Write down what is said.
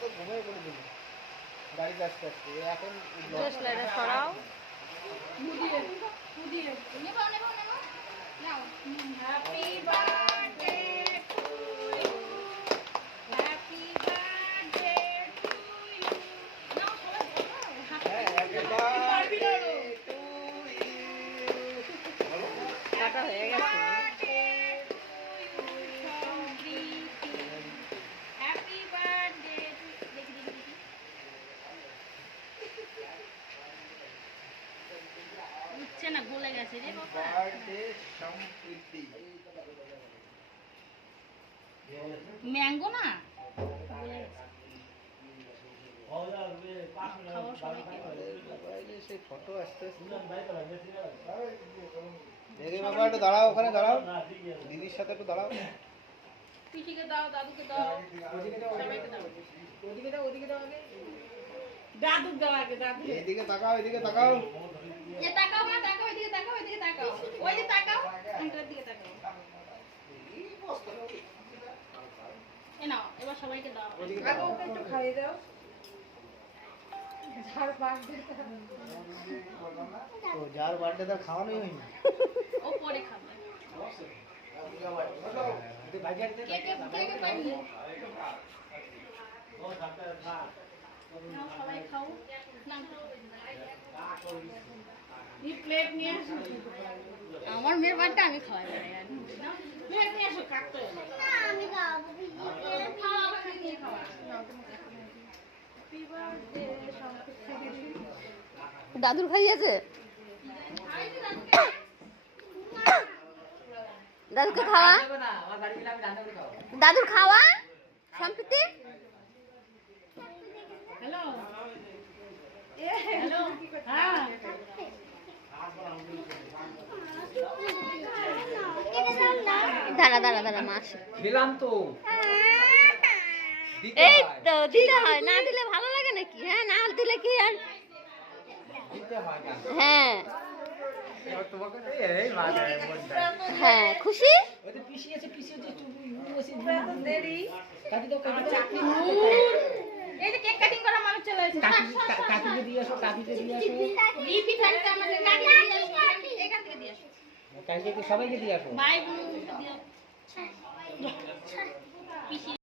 তো ঘুমিয়ে পড়ে দিল গাড়িতে আস্তে আস্তে এখন সরাও happy birthday to you happy birthday to you নাও সবাই বলো হ্যাপি বার্থডে টু ইউ কাটা হয়ে গেছে হ্যাপি বার্থডে দেখি উঠছে না গলে গেছে রে বাবা বার্থডে সমৃদ্ধি ম্যাঙ্গো না সেই ফটো আসতে দেখে বাবা একটু দাঁড়াও ওখানে দাঁড়াও দিদির সাথে একটু দাঁড়াও পিসিকে দাও দাদুকে দাও সবাইকে দাও ওদিকে দাও আগে দাদুকে দাও আগে দাদু এইদিকে তাকাও এদিকে তাকাও এ তাকাও না তাকাও এদিকে তাকাও ওই যে তাকাও এটার দিকে তাকাও এ নাও এবার সবাইকে দাও আগে ওকে একটু খাইয়ে দাও যার বার্থডে তার খাওয়ানোই হয়নি ও পরে খাবে কে পাঠিয়ে নাও সবাই খাও না এই প্লেট নিয়ে আসো আমার মেয়ের বার্থডে আমি খাওয়াই না প্লেট নিয়ে আসো কাটতে না আমি খাবো খাওয়া নিয়ে খাওয়া দাদুর খাইয়েছে দাদুকে খাওয়া দাদুর খাওয়া সম্প্রীতি হ্যালো হ্যালো হ্যাঁ দাঁড়া মাস দিলাম তো এই তো দিতে হয় না দিলে ভালো লাগে নাকি হ্যাঁ না দিলে কি আর হ্যাঁ হ্যাঁ খুশি এই যে কেক কাটিং করা মানুষ চলে এসেছে কাকিকে দিয়ে আসো লিপি ফ্যানটা আমাদের কাটিং দিয়ে আসো এখান থেকে দিয়ে আসো কাকিকে সবাইকে দিয়ে আসো বাই দিও